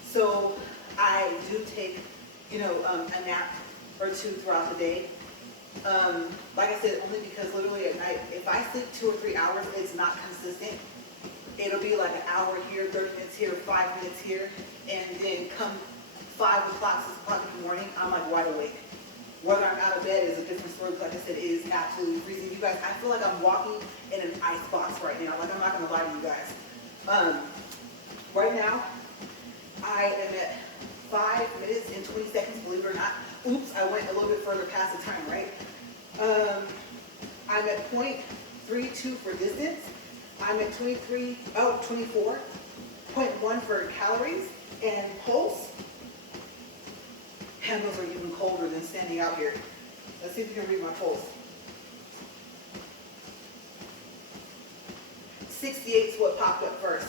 So I do take, you know, a nap or two throughout the day. Like I said, only because literally at night, if I sleep 2 or 3 hours, it's not consistent. It'll be like an hour here, 30 minutes here, 5 minutes here, and then come 5 o'clock, 6 o'clock in the morning, I'm like wide awake. Whether I'm out of bed is a different story, because like I said, it is absolutely freezing. You guys, I feel like I'm walking in an ice box right now. Like, I'm not gonna lie to you guys. Right now, I am at 5 minutes and 20 seconds, believe it or not. Oops, I went a little bit further past the time, right? I'm at 0.32 for distance. I'm at 24.1 for calories and pulse. And those are even colder than standing out here. Let's see if you can read my pulse. 68 is what popped up first.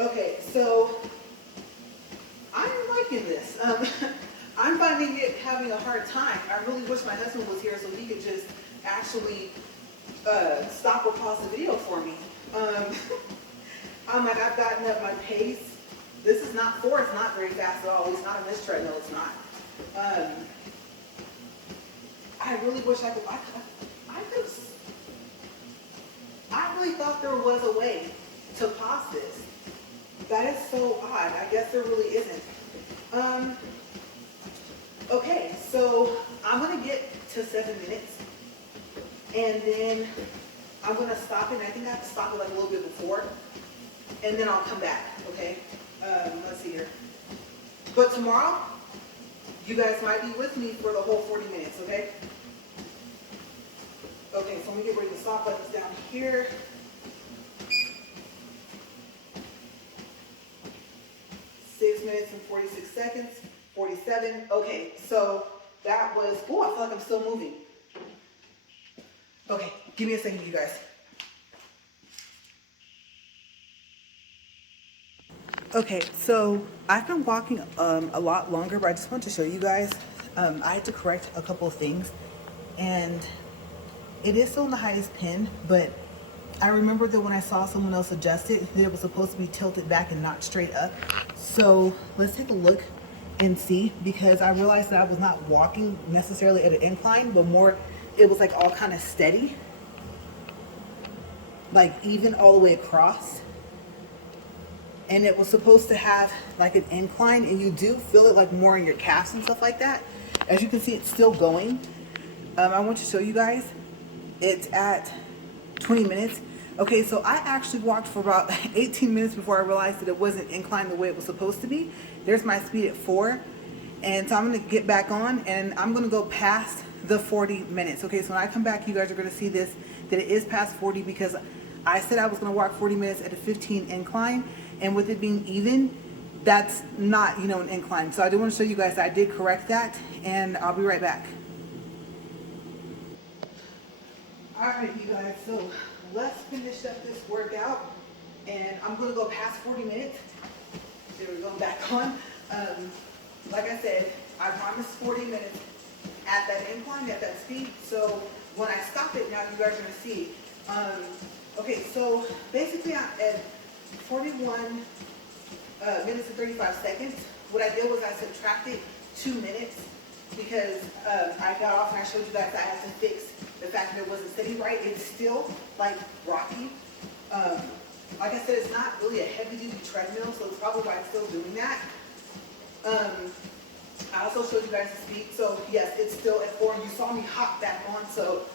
Okay, so I'm liking this. I'm finding it having a hard time. I really wish my husband was here so he could just actually stop or pause the video for me. I'm like, I've gotten up my pace. This is not four, it's not very fast at all. It's not on this treadmill, it's not. I really wish I could, I really thought there was a way to pause this. That is so odd. I guess there really isn't. Okay, so I'm gonna get to 7 minutes and then I'm gonna stop it. And I think I have to stop it like a little bit before and then I'll come back, okay? Let's see here. But tomorrow, you guys might be with me for the whole 40 minutes, okay? Okay, so let me get rid of the stop buttons down here. Six minutes and 46 seconds, 47. Okay, so that was, oh, I feel like I'm still moving. Okay, give me a second, you guys. Okay, so I've been walking a lot longer, but I just want to show you guys. I had to correct a couple of things, and it is still in the highest pin, but I remember that when I saw someone else adjust it, that it was supposed to be tilted back and not straight up. So let's take a look and see, because I realized that I was not walking necessarily at an incline, but more, it was like all kind of steady, like even all the way across. And it was supposed to have like an incline, and you do feel it like more in your calves and stuff like that. As you can see, it's still going. I want to show you guys. It's at 20 minutes. Okay, so I actually walked for about 18 minutes before I realized that it wasn't inclined the way it was supposed to be. There's my speed at 4. And so I'm gonna get back on and I'm gonna go past the 40 minutes. Okay, so when I come back, you guys are gonna see this, that it is past 40 because I said I was gonna walk 40 minutes at a 15 incline, and with it being even, that's not, you know, an incline. So I do wanna show you guys that I did correct that, and I'll be right back. All right, you guys, so let's finish up this workout, and I'm gonna go past 40 minutes. There we go, back on. Like I said, I promised 40 minutes at that incline, at that speed, so when I stop it, now you guys are gonna see. Okay, so basically I'm at 41 minutes and 35 seconds. What I did was I subtracted 2 minutes because I got off and I showed you guys that I had to fix the fact that it wasn't steady right. It's still like rocky. Like I said, it's not really a heavy duty treadmill, so it's probably why it's still doing that. I also showed you guys the speed, so yes, it's still at 4. You saw me hop back on, so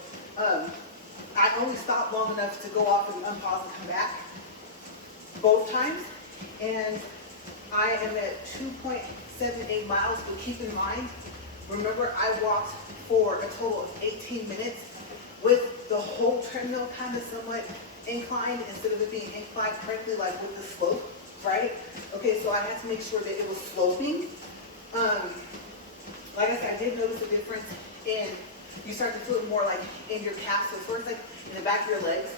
I only stopped long enough to go off and unpause and come back both times. And I am at 2.78 miles, but keep in mind, remember I walked for a total of 18 minutes with the whole treadmill kind of somewhat inclined instead of it being inclined correctly, like with the slope, right? Okay, so I had to make sure that it was sloping. Like I said, I did notice a difference in, you start to feel it more like in your calves, so first like in the back of your legs,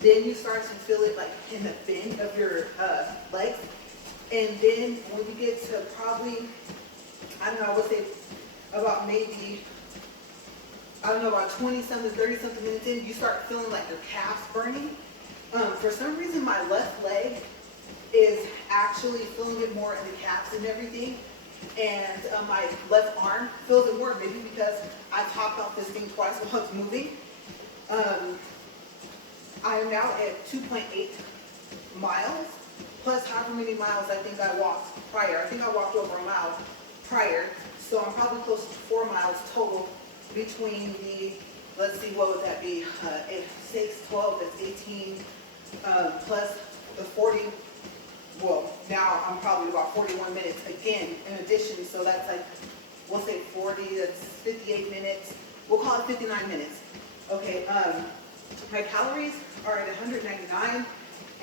then you start to feel it like in the bend of your legs, and then when you get to probably, I don't know, I would say about maybe, I don't know, about 20 something, 30 something minutes in, you start feeling like your calves burning. For some reason, my left leg is actually feeling it more in the calves and everything. And my left arm feels it more, maybe because I've hopped off this thing twice while it's moving. I am now at 2.8 miles, plus however many miles I think I walked prior. I think I walked over a mile prior, so I'm probably close to 4 miles total between the, let's see, what would that be? 6, 12, that's 18, plus the 40. Well, now I'm probably about 41 minutes again in addition, so that's like, we'll say 40, that's 58 minutes. We'll call it 59 minutes. Okay, my calories are at 199,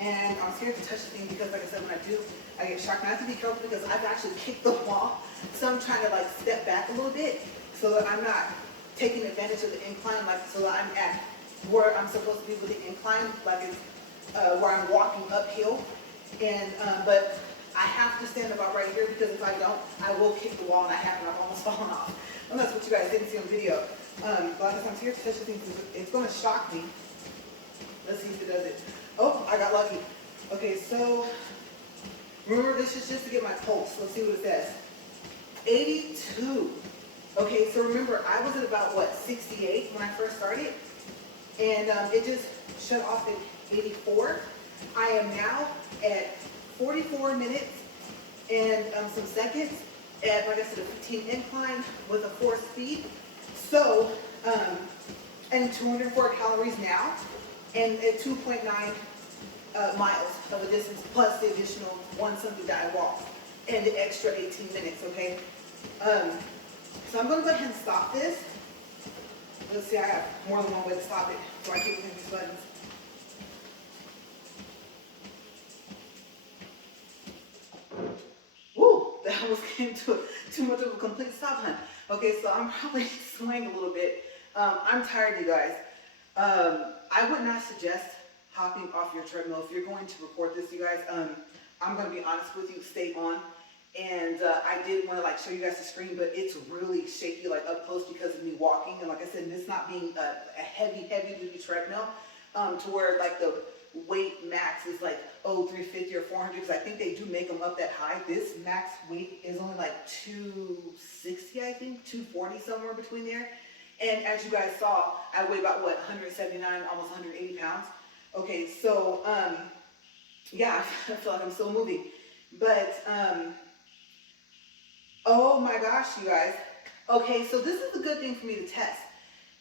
and I'm scared to touch the thing because, like I said, when I do, I get shocked. And I have to be careful because I've actually kicked the wall, so I'm trying to like step back a little bit so that I'm not taking advantage of the incline, like so that I'm at where I'm supposed to be with the incline, like it's where I'm walking uphill. And, but I have to stand about right here because if I don't, I will kick the wall and I've almost fallen off. And that's what you guys didn't see on video. A lot of times here to touch the things, it's going to shock me. Let's see if it does it. Oh, I got lucky. Okay, so remember, this is just to get my pulse. Let's see what it says. 82. Okay, so remember, I was at about, what, 68 when I first started? And it just shut off at 84. I am now at 44 minutes and some seconds at, like I said, a 15 incline with a 4 speed. So, and 204 calories now, and at 2.9 miles of a distance, plus the additional 1 something that I walked, and the extra 18 minutes, okay? So I'm going to go ahead and stop this. Let's see, I have more than one way to stop it, so I keep hitting these buttons. Woo, that was getting to too much of a complete stop, hun. Okay, so I'm probably swaying a little bit. I'm tired, you guys. I would not suggest hopping off your treadmill. If you're going to record this, you guys, I'm going to be honest with you, stay on. And I did want to like show you guys the screen, but it's really shaky like up close because of me walking. And like I said, this not being a heavy duty treadmill to where like the weight max is like, oh, 350 or 400, because I think they do make them up that high. This max weight is only like 260, I think, 240, somewhere between there. And as you guys saw, I weigh about, what, 179, almost 180 pounds. Okay, so, yeah, I feel like I'm still moving. But, oh my gosh, you guys. Okay, so this is a good thing for me to test.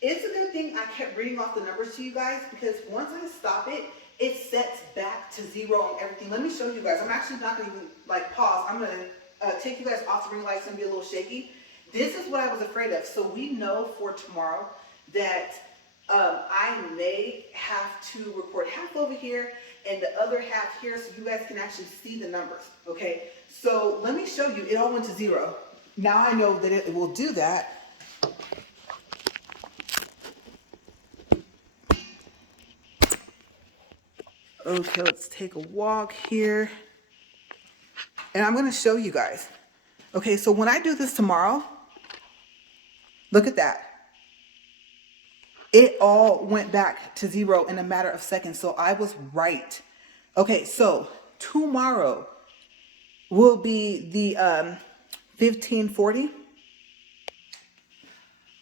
It's a good thing I kept reading off the numbers to you guys, because once I stop it, it sets back to 0 on everything. Let me show you guys. I'm actually not going to even like pause. I'm going to take you guys off the ring light. It's going to be a little shaky. This is what I was afraid of. So we know for tomorrow that I may have to record half over here and the other half here so you guys can actually see the numbers. Okay, so let me show you. It all went to 0. Now I know that it will do that. Okay, let's take a walk here. And I'm going to show you guys. Okay, so when I do this tomorrow, look at that. It all went back to 0 in a matter of seconds. So I was right. Okay, so tomorrow will be the 1540.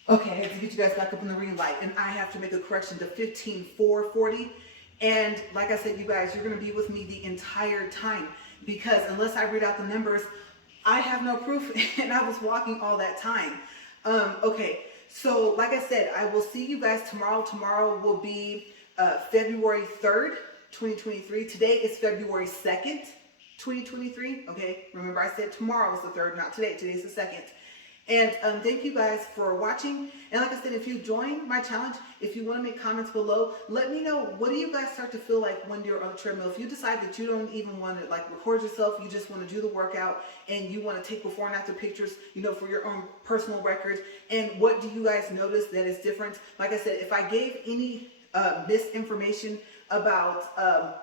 Okay, I have to get you guys back up in the ring light, and I have to make a correction to 15440. And like I said, you guys, you're going to be with me the entire time, because unless I read out the numbers, I have no proof, and I was walking all that time. Okay, so like I said, I will see you guys tomorrow. Tomorrow will be February 3rd, 2023. Today is February 2nd, 2023. Okay, remember I said tomorrow was the 3rd, not today. Today's the 2nd. And thank you guys for watching. And like I said, if you join my challenge, if you want to make comments below, let me know, what do you guys start to feel like when you're on the treadmill? If you decide that you don't even want to like record yourself, you just want to do the workout and you want to take before and after pictures, you know, for your own personal records. And what do you guys notice that is different? Like I said, if I gave any misinformation about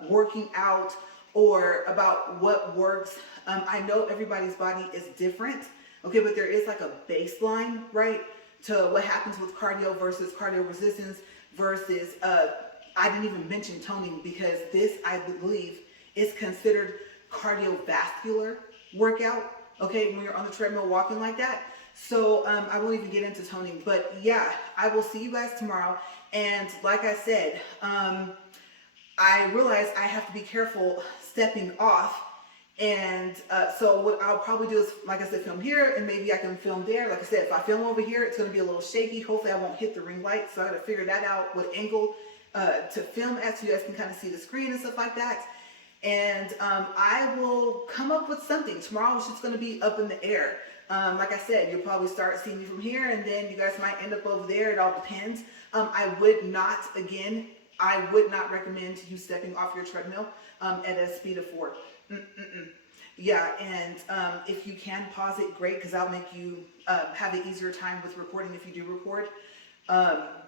working out or about what works, I know everybody's body is different. Okay, but there is like a baseline, right, to what happens with cardio versus cardio resistance versus, I didn't even mention toning, because this, I believe, is considered cardiovascular workout, okay, when you're on the treadmill walking like that. So I won't even get into toning, but yeah, I will see you guys tomorrow. And like I said, I realize I have to be careful stepping off. And so what I'll probably do is, like I said, film here, and maybe I can film there. Like I said, if I film over here, it's going to be a little shaky. Hopefully I won't hit the ring light, so I got to figure that out, what angle to film at, so you guys can kind of see the screen and stuff like that. And I will come up with something. Tomorrow it's just going to be up in the air. Like I said, you'll probably start seeing me from here, and then you guys might end up over there. It all depends. I would not recommend you stepping off your treadmill at a speed of 4. Yeah, and if you can pause it, great, because that'll make you have an easier time with recording if you do record.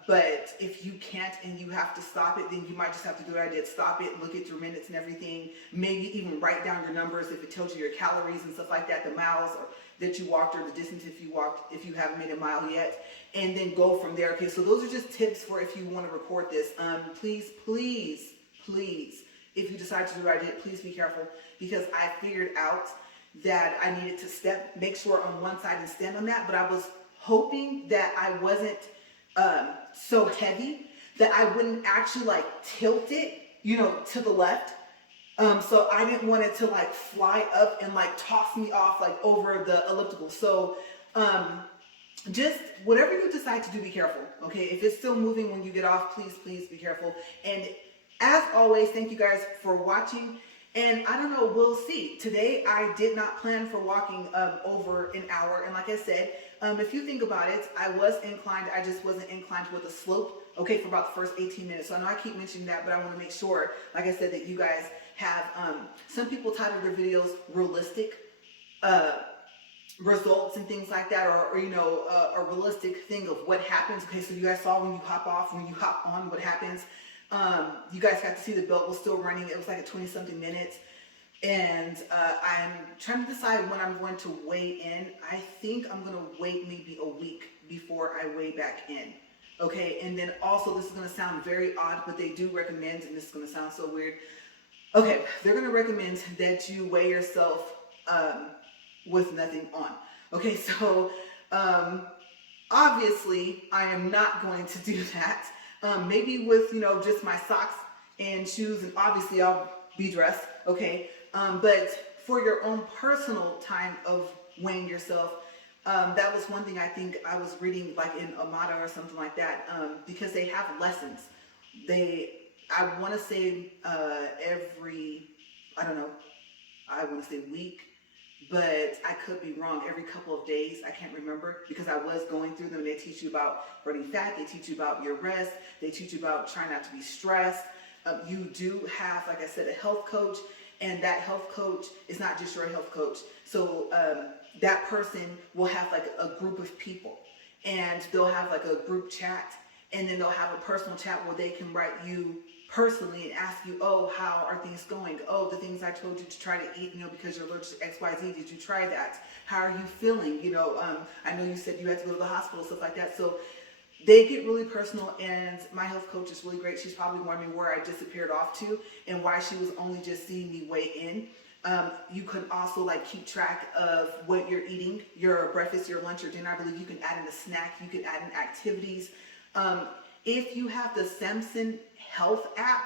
But if you can't and you have to stop it, then you might just have to do what I did. Stop it, look at your minutes and everything. Maybe even write down your numbers if it tells you your calories and stuff like that, the miles or that you walked or the distance if you walked, if you haven't made a mile yet, and then go from there. Okay, so those are just tips for if you want to record this. Please, please, please, if you decide to do what I did, please be careful, because I figured out that I needed to make sure on one side and stand on that, but I was hoping that I wasn't so heavy that I wouldn't actually like tilt it, to the left. So I didn't want it to like fly up and like toss me off like over the elliptical. So just whatever you decide to do, be careful. Okay, if it's still moving when you get off, please be careful. And as always, thank you guys for watching. And I don't know, we'll see. Today I did not plan for walking over an hour. And like I said, if you think about it, I was inclined. I just wasn't inclined with a slope, okay, for about the first 18 minutes. So I know I keep mentioning that, but I want to make sure, like I said, that you guys have, some people title their videos realistic results and things like that, or a realistic thing of what happens. Okay, so you guys saw when you hop off, when you hop on, what happens. You guys got to see the belt was still running. It was like at 20-something minutes. And I'm trying to decide when I'm going to weigh in. I think I'm going to wait maybe a week before I weigh back in. Okay, and then also, this is going to sound very odd, but they do recommend, and this is going to sound so weird. Okay, they're going to recommend that you weigh yourself with nothing on. Okay, so obviously I am not going to do that. Maybe with, just my socks and shoes, and obviously I'll be dressed, okay? But for your own personal time of weighing yourself, that was one thing I think I was reading like in Amada or something like that, because they have lessons. I want to say every, I don't know, I want to say week, but I could be wrong, every couple of days. I can't remember, because I was going through them. They teach you about burning fat. They teach you about your rest. They teach you about trying not to be stressed. You do have, like I said, a health coach, and that health coach is not just your health coach. So that person will have like a group of people, and they'll have like a group chat, and then they'll have a personal chat where they can write you personally and ask you, oh, how are things going? Oh, the things I told you to try to eat, because you're allergic to XYZ, did you try that? How are you feeling? I know you said you had to go to the hospital, stuff like that. So they get really personal, and my health coach is really great. She's probably wondering where I disappeared off to and why she was only just seeing me weigh in. You can also like keep track of what you're eating, your breakfast, your lunch, your dinner. I believe you can add in a snack. You can add in activities. If you have the Samson Health app,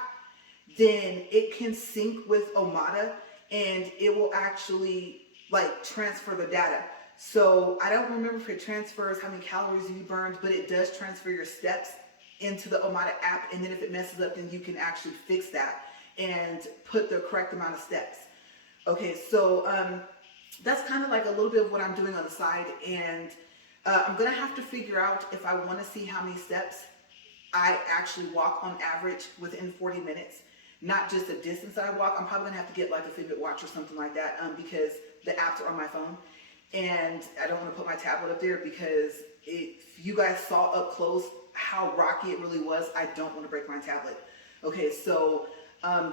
then it can sync with Omada, and it will actually like transfer the data. So I don't remember if it transfers how many calories you burned, but it does transfer your steps into the Omada app. And then if it messes up, then you can actually fix that and put the correct amount of steps. Okay, so that's kind of like a little bit of what I'm doing on the side. And I'm going to have to figure out if I want to see how many steps I actually walk on average within 40 minutes, not just the distance that I walk. I'm probably gonna have to get like a Fitbit watch or something like that, because the apps are on my phone, and I don't want to put my tablet up there, because if you guys saw up close how rocky it really was, I don't want to break my tablet. Okay, so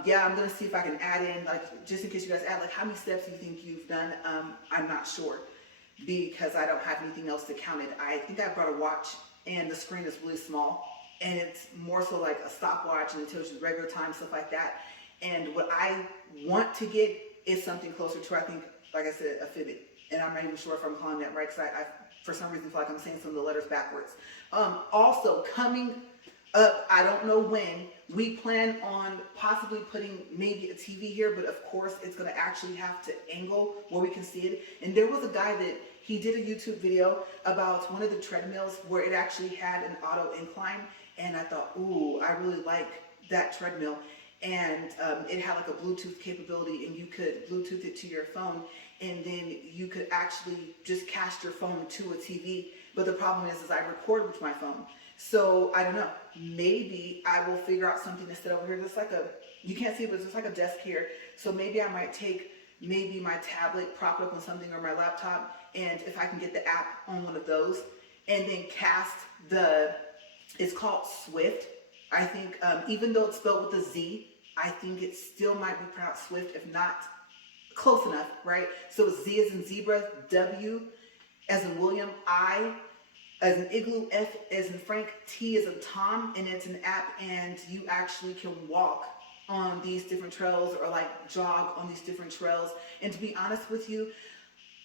yeah, I'm gonna see if I can add in, like, just in case you guys add, like, how many steps do you think you've done? I'm not sure, because I don't have anything else to count it. I think I brought a watch, and the screen is really small, and it's more so like a stopwatch, and it tells you the regular time, stuff like that. And what I want to get is something closer to, I think, like I said, a Fitbit. And I'm not even sure if I'm calling that right, because I for some reason feel like I'm saying some of the letters backwards. Also coming up, I don't know when, we plan on possibly putting maybe a TV here, but of course it's going to actually have to angle where we can see it. And there was a guy that he did a YouTube video about one of the treadmills where it actually had an auto incline, and I thought, ooh, I really like that treadmill. And it had like a Bluetooth capability, and you could Bluetooth it to your phone, and then you could actually just cast your phone to a TV. But the problem is I record with my phone. So I don't know, maybe I will figure out something to sit over here. There's like you can't see it, but there's like a desk here. So maybe I might take maybe my tablet, prop it up on something, or my laptop, and if I can get the app on one of those, and then cast the It's called Swift. I think even though it's spelled with a Z, I think it still might be pronounced Swift, if not close enough, right? So it's Z as in zebra, W as in William, I as in igloo, F as in Frank, T as in Tom, and it's an app, and you actually can walk on these different trails or like jog on these different trails. And to be honest with you,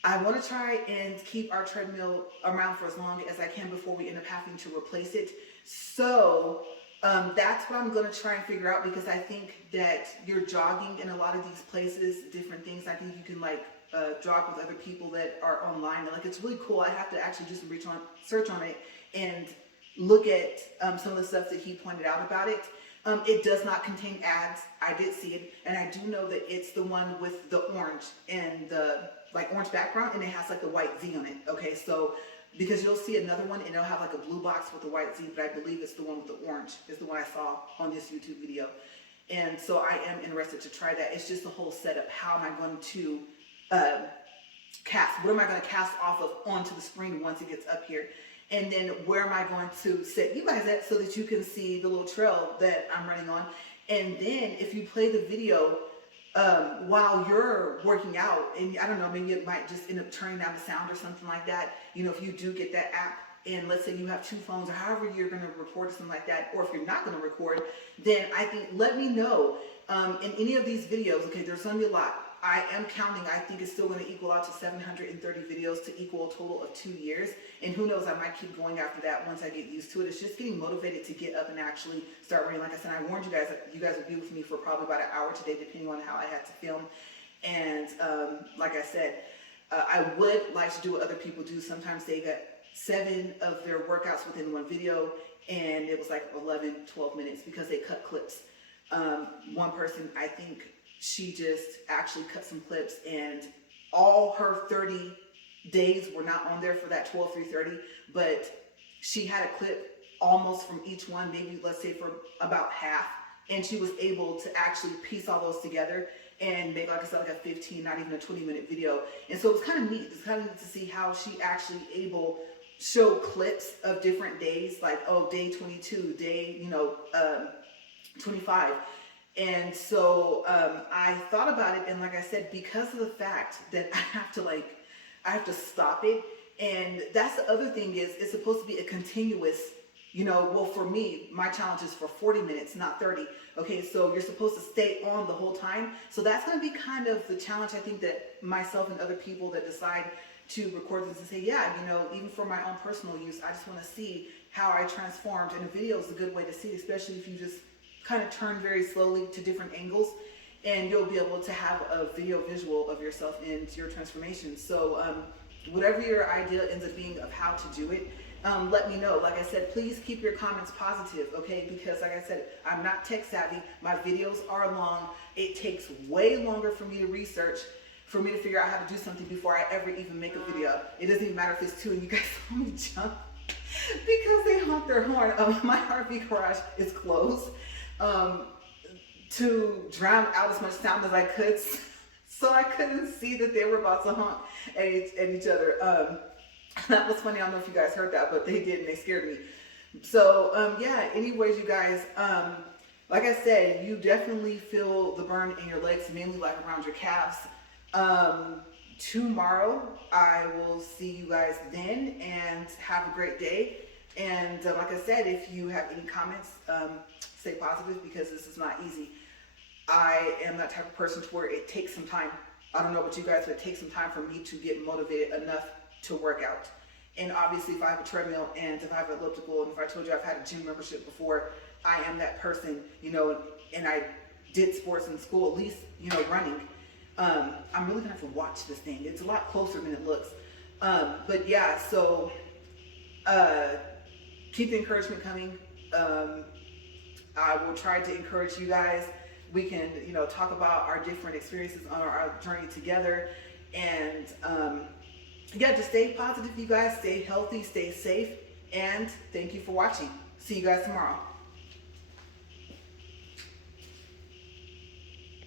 I want to try and keep our treadmill around for as long as I can before we end up having to replace it. So that's what I'm going to try and figure out, because I think that you're jogging in a lot of these places, different things. I think you can like jog with other people that are online. Like, it's really cool. I have to actually do some search on it and look at some of the stuff that he pointed out about it. It does not contain ads. I did see it, and I do know that it's the one with the orange and the like orange background, and it has like the white Z on it. Okay, so because you'll see another one and it'll have like a blue box with the white Z, but I believe it's the one with the orange is the one I saw on this YouTube video. And so I am interested to try that. It's just the whole setup. How am I going to cast? What am I going to cast off of onto the screen once it gets up here? And then where am I going to set you guys at so that you can see the little trail that I'm running on? And then if you play the video while you're working out, and I don't know, maybe it might just end up turning down the sound or something like that. You know, if you do get that app, and let's say you have two phones or however you're going to record or something like that, or if you're not going to record, then I think let me know in any of these videos. Okay, there's going to be a lot. I am counting. I think it's still going to equal out to 730 videos to equal a total of 2 years. And who knows, I might keep going after that once I get used to it. It's just getting motivated to get up and actually start running. Like I said, I warned you guys that you guys would be with me for probably about an hour today, depending on how I had to film. And like I said, I would like to do what other people do. Sometimes they got 7 of their workouts within one video, and it was like 11, 12 minutes because they cut clips. One person, I think, she just actually cut some clips, and all her 30 days were not on there for that 12-3-30, but she had a clip almost from each one, maybe let's say for about half, and she was able to actually piece all those together and make, like I said, like a 15, not even a 20-minute video. And so it was kind of neat. It's kind of neat to see how she actually able show clips of different days, like, oh, day 22, day 25. And so I thought about it, and like I said, because of the fact that I have to stop it, and that's the other thing is it's supposed to be a continuous, well, for me, my challenge is for 40 minutes, not 30. Okay, so you're supposed to stay on the whole time. So that's going to be kind of the challenge, I think, that myself and other people that decide to record this and say, yeah, even for my own personal use, I just want to see how I transformed. And a video is a good way to see it, especially if you just kind of turn very slowly to different angles, and you'll be able to have a video visual of yourself and your transformation. So whatever your idea ends up being of how to do it, let me know. Like I said, please keep your comments positive, okay? Because like I said, I'm not tech savvy. My videos are long. It takes way longer for me to research, for me to figure out how to do something before I ever even make a video. It doesn't even matter if it's 2 and you guys saw me jump because they honk their horn. My RV garage is closed to drown out as much sound as I could, so I couldn't see that they were about to honk at each other. That was funny. I don't know if you guys heard that, but they did, and they scared me. So yeah, anyways, you guys, like I said, you definitely feel the burn in your legs, mainly like around your calves. Tomorrow I will see you guys then, and have a great day. And like I said, if you have any comments, stay positive, because this is not easy. I am that type of person to where it takes some time. I don't know about you guys, but it takes some time for me to get motivated enough to work out. And obviously, if I have a treadmill, and if I have an elliptical, and if I told you I've had a gym membership before, I am that person, and I did sports in school, at least, running. I'm really gonna have to watch this thing. It's a lot closer than it looks. But yeah, so keep the encouragement coming. I will try to encourage you guys. We can, talk about our different experiences on our journey together. And yeah, just stay positive, you guys. Stay healthy, stay safe. And thank you for watching. See you guys tomorrow.